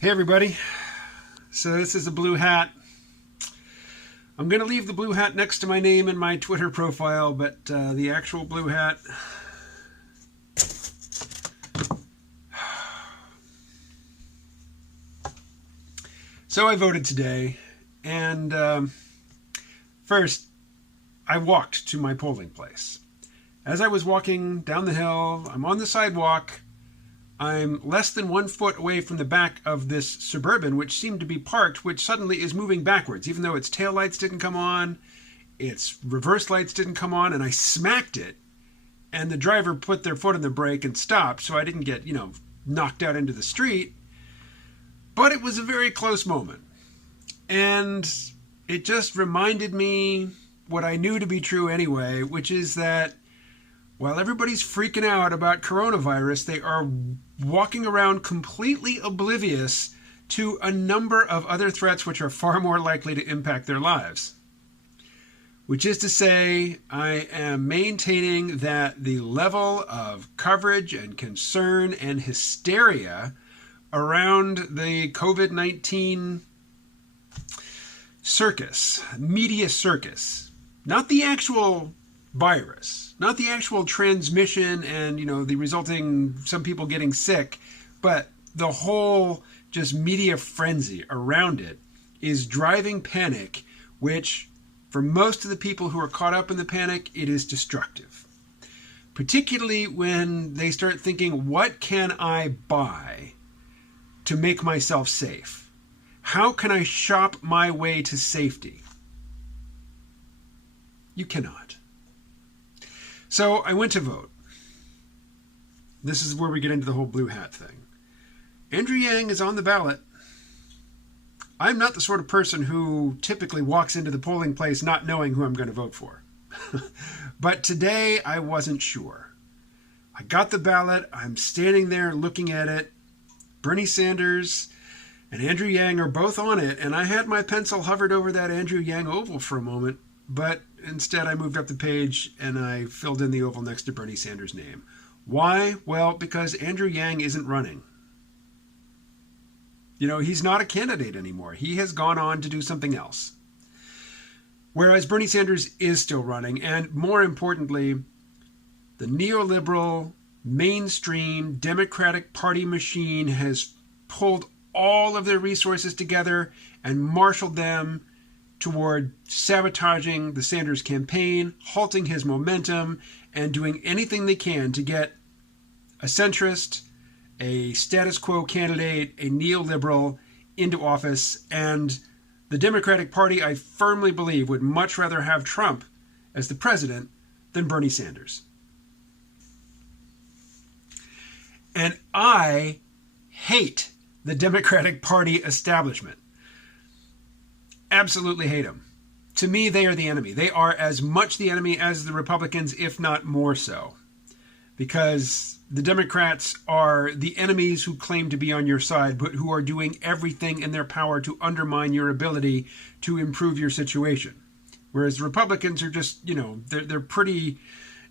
Hey everybody, so this is a blue hat. I'm going to leave the blue hat next to my name in my Twitter profile, but the actual blue hat... So I voted today, and first I walked to my polling place. As I was walking down the hill, I'm on the sidewalk. I'm less than 1 foot away from the back of this Suburban, which seemed to be parked, which suddenly is moving backwards, even though its taillights didn't come on, its reverse lights didn't come on, and I smacked it, and the driver put their foot on the brake and stopped, so I didn't get, knocked out into the street. But it was a very close moment, and it just reminded me what I knew to be true anyway, which is that while everybody's freaking out about coronavirus, they are walking around completely oblivious to a number of other threats which are far more likely to impact their lives. Which is to say, I am maintaining that the level of coverage and concern and hysteria around the COVID-19 circus, media circus, not the actual virus, not the actual transmission and, the resulting some people getting sick, but the whole just media frenzy around it is driving panic, which for most of the people who are caught up in the panic, it is destructive. Particularly when they start thinking, what can I buy to make myself safe? How can I shop my way to safety? You cannot. So I went to vote. This is where we get into the whole blue hat thing. Andrew Yang is on the ballot. I'm not the sort of person who typically walks into the polling place not knowing who I'm going to vote for. But today I wasn't sure. I got the ballot. I'm standing there looking at it. Bernie Sanders and Andrew Yang are both on it, and I had my pencil hovered over that Andrew Yang oval for a moment, but instead I moved up the page and I filled in the oval next to Bernie Sanders' name. Why? Well, because Andrew Yang isn't running. He's not a candidate anymore. He has gone on to do something else. Whereas Bernie Sanders is still running, and more importantly, the neoliberal mainstream Democratic Party machine has pulled all of their resources together and marshaled them toward sabotaging the Sanders campaign, halting his momentum, and doing anything they can to get a centrist, a status quo candidate, a neoliberal into office. And the Democratic Party, I firmly believe, would much rather have Trump as the president than Bernie Sanders. And I hate the Democratic Party establishment. Absolutely hate them. To me, they are the enemy. They are as much the enemy as the Republicans, if not more so. Because the Democrats are the enemies who claim to be on your side, but who are doing everything in their power to undermine your ability to improve your situation. Whereas the Republicans are just, they're pretty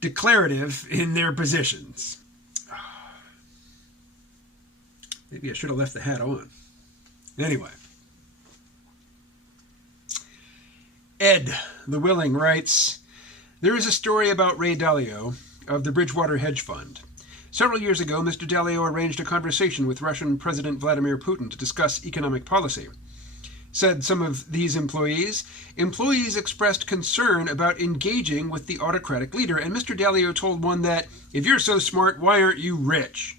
declarative in their positions. Maybe I should have left the hat on. Anyway. Ed the Willing writes, there is a story about Ray Dalio of the Bridgewater Hedge Fund. Several years ago, Mr. Dalio arranged a conversation with Russian President Vladimir Putin to discuss economic policy. Said some of these employees expressed concern about engaging with the autocratic leader, and Mr. Dalio told one that, if you're so smart, why aren't you rich?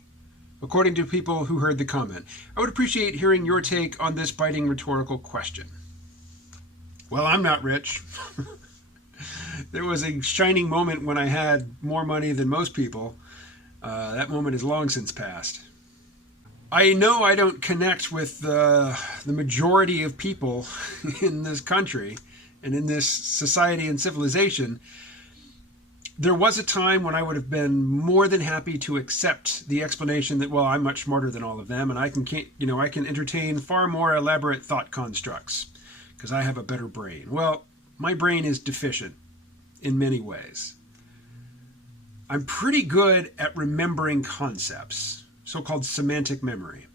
According to people who heard the comment. I would appreciate hearing your take on this biting rhetorical question. Well, I'm not rich. There was a shining moment when I had more money than most people. That moment is long since past. I know I don't connect with the majority of people in this country and in this society and civilization. There was a time when I would have been more than happy to accept the explanation that, well, I'm much smarter than all of them, and I can entertain far more elaborate thought constructs because I have a better brain. Well, my brain is deficient in many ways. I'm pretty good at remembering concepts, so-called semantic memory.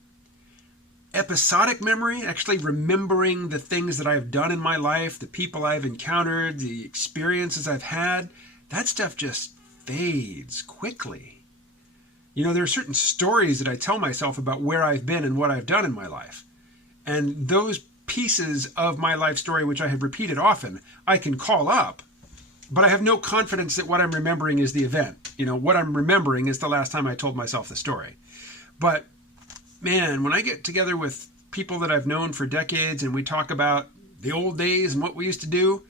episodic memory, actually remembering the things that I've done in my life, the people I've encountered, the experiences I've had, that stuff just fades quickly. You know, there are certain stories that I tell myself about where I've been and what I've done in my life. And those pieces of my life story, which I have repeated often, I can call up, but I have no confidence that what I'm remembering is the event. You know, what I'm remembering is the last time I told myself the story. But man, when I get together with people that I've known for decades and we talk about the old days and what we used to do,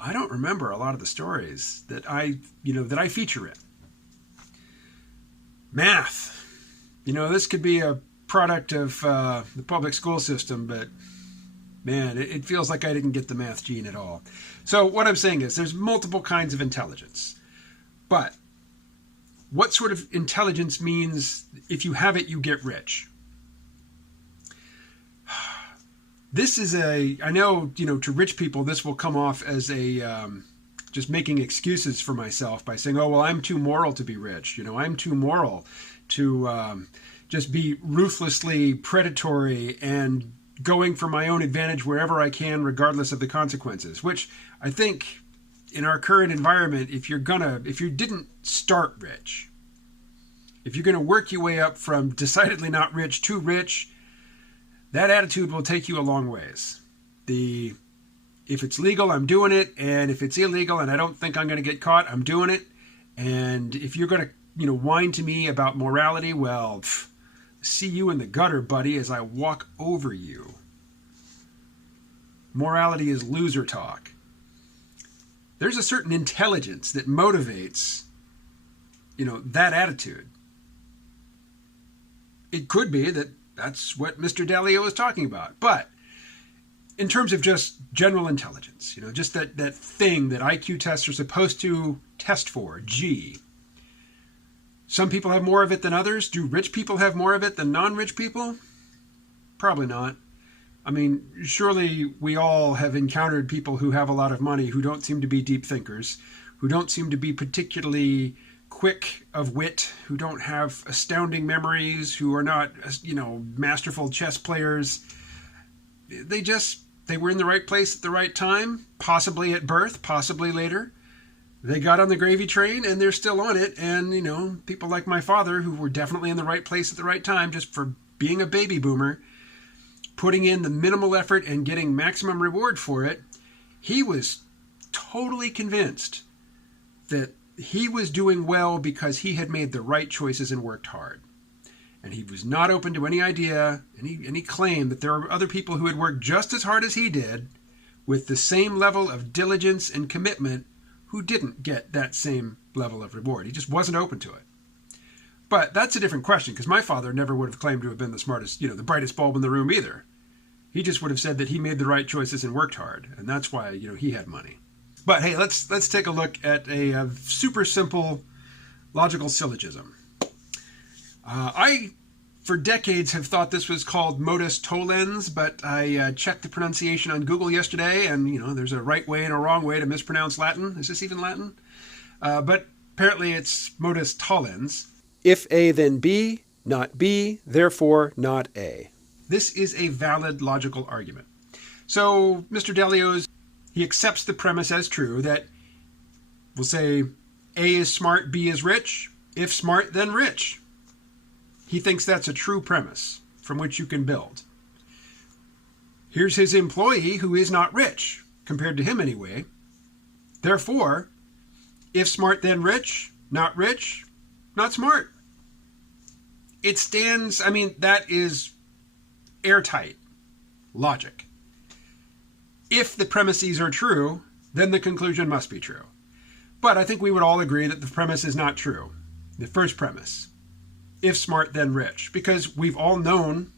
I don't remember a lot of the stories that I feature in. Math. You know, this could be a product of the public school system, but man, it feels like I didn't get the math gene at all. So what I'm saying is there's multiple kinds of intelligence. But what sort of intelligence means if you have it, you get rich? This is I know, to rich people, this will come off as just making excuses for myself by saying, oh, well, I'm too moral to be rich. I'm too moral to just be ruthlessly predatory and going for my own advantage wherever I can, regardless of the consequences, which I think in our current environment, if you didn't start rich, if you're going to work your way up from decidedly not rich to rich, that attitude will take you a long ways. If it's legal, I'm doing it. And if it's illegal and I don't think I'm going to get caught, I'm doing it. And if you're going to, whine to me about morality, well, see you in the gutter, buddy, as I walk over you. Morality is loser talk. There's a certain intelligence that motivates, that attitude. It could be that that's what Mr. Dalio is talking about. But in terms of just general intelligence, just that thing that IQ tests are supposed to test for, G. Some people have more of it than others. Do rich people have more of it than non-rich people? Probably not. I mean, surely we all have encountered people who have a lot of money who don't seem to be deep thinkers, who don't seem to be particularly quick of wit, who don't have astounding memories, who are not, masterful chess players. They were in the right place at the right time, possibly at birth, possibly later. They got on the gravy train and they're still on it. And, people like my father, who were definitely in the right place at the right time, just for being a baby boomer, putting in the minimal effort and getting maximum reward for it, he was totally convinced that he was doing well because he had made the right choices and worked hard. And he was not open to any idea, any claim that there are other people who had worked just as hard as he did with the same level of diligence and commitment who didn't get that same level of reward. He just wasn't open to it. But that's a different question, because my father never would have claimed to have been the smartest, the brightest bulb in the room either. He just would have said that he made the right choices and worked hard, and that's why, he had money. But hey, let's take a look at a super simple logical syllogism. I, for decades, have thought this was called modus tollens, but I checked the pronunciation on Google yesterday, and, there's a right way and a wrong way to mispronounce Latin. Is this even Latin? But apparently it's modus tollens. If A, then B, not B, therefore not A. This is a valid logical argument. So Mr. Dalio, he accepts the premise as true that we'll say A is smart, B is rich. If smart, then rich. He thinks that's a true premise from which you can build. Here's his employee who is not rich, compared to him anyway. Therefore, if smart, then rich, not smart. It stands, that is airtight logic. If the premises are true, then the conclusion must be true. But I think we would all agree that the premise is not true. The first premise, if smart, then rich, because we've all known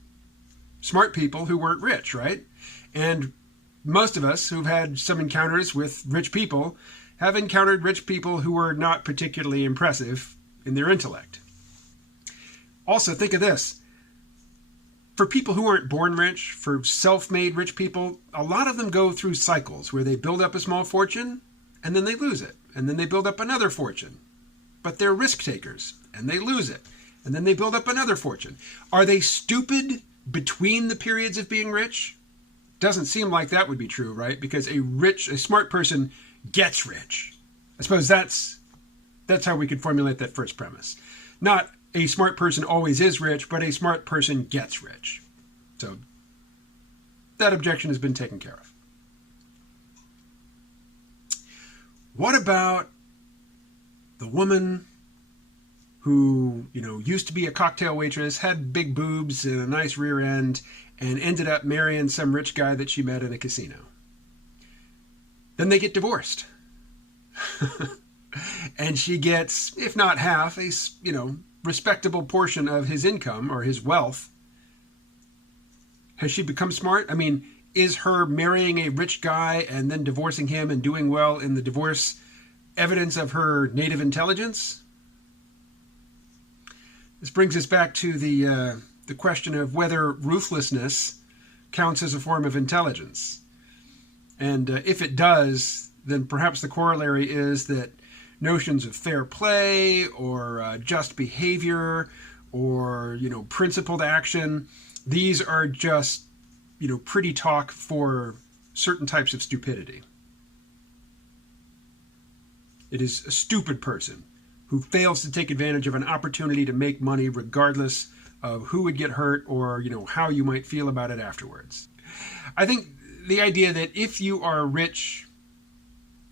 smart people who weren't rich, right? And most of us who've had some encounters with rich people have encountered rich people who were not particularly impressive in their intellect. Also, think of this. For people who aren't born rich, for self-made rich people, a lot of them go through cycles where they build up a small fortune and then they lose it. And then they build up another fortune. But they're risk takers and they lose it. And then they build up another fortune. Are they stupid between the periods of being rich? Doesn't seem like that would be true, right? Because a smart person gets rich. I suppose that's how we could formulate that first premise. Not a smart person always is rich, but a smart person gets rich. So that objection has been taken care of. What about the woman who, used to be a cocktail waitress, had big boobs and a nice rear end, and ended up marrying some rich guy that she met in a casino? Then they get divorced. And she gets, if not half, a, respectable portion of his income or his wealth. Has she become smart? I mean, is her marrying a rich guy and then divorcing him and doing well in the divorce evidence of her native intelligence? This brings us back to the question of whether ruthlessness counts as a form of intelligence. And if it does, then perhaps the corollary is that notions of fair play or just behavior or, principled action, these are just, pretty talk for certain types of stupidity. It is a stupid person who fails to take advantage of an opportunity to make money regardless of who would get hurt or, how you might feel about it afterwards. I think the idea that if you are rich,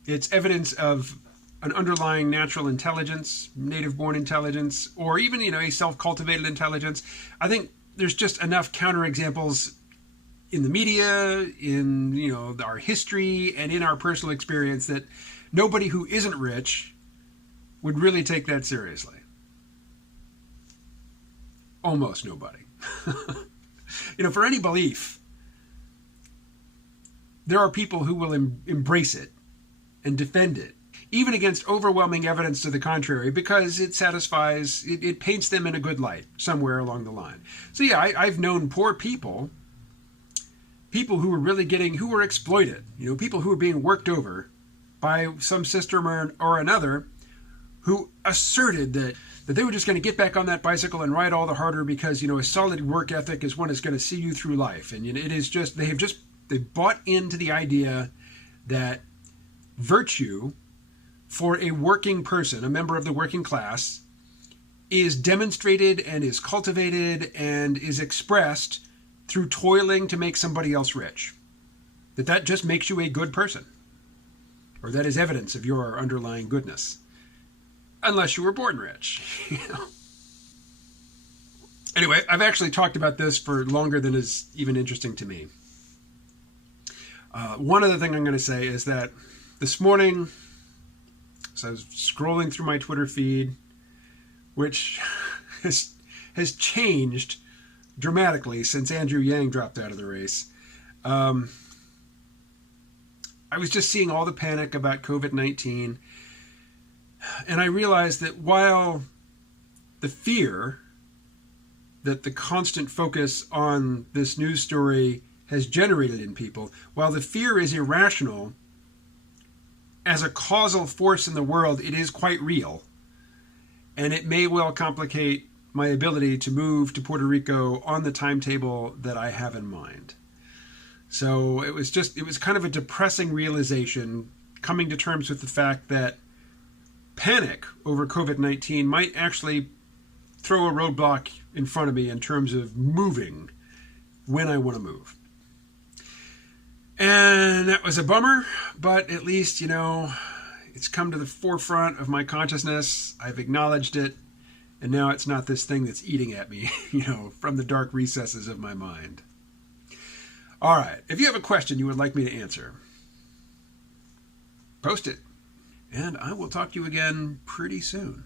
it's evidence of an underlying natural intelligence, native-born intelligence, or even, a self-cultivated intelligence. I think there's just enough counterexamples in the media, in, our history, and in our personal experience that nobody who isn't rich would really take that seriously. Almost nobody. For any belief, there are people who will embrace it and defend it, even against overwhelming evidence to the contrary, because it satisfies, it paints them in a good light somewhere along the line. So yeah, I've known poor people who were really who were exploited, people who were being worked over by some system or another, who asserted that they were just going to get back on that bicycle and ride all the harder because, a solid work ethic is one that's going to see you through life. And it is just, they bought into the idea that virtue for a working person, a member of the working class, is demonstrated and is cultivated and is expressed through toiling to make somebody else rich. That just makes you a good person. Or that is evidence of your underlying goodness. Unless you were born rich. Anyway, I've actually talked about this for longer than is even interesting to me. One other thing I'm going to say is that this morning, so I was scrolling through my Twitter feed, which has changed dramatically since Andrew Yang dropped out of the race. I was just seeing all the panic about COVID-19, and I realized that while the fear that the constant focus on this news story has generated in people, while the fear is irrational, as a causal force in the world, it is quite real. And it may well complicate my ability to move to Puerto Rico on the timetable that I have in mind. So it was kind of a depressing realization, coming to terms with the fact that panic over COVID-19 might actually throw a roadblock in front of me in terms of moving when I want to move. And that was a bummer, but at least, it's come to the forefront of my consciousness. I've acknowledged it, and now it's not this thing that's eating at me, from the dark recesses of my mind. All right, if you have a question you would like me to answer, post it, and I will talk to you again pretty soon.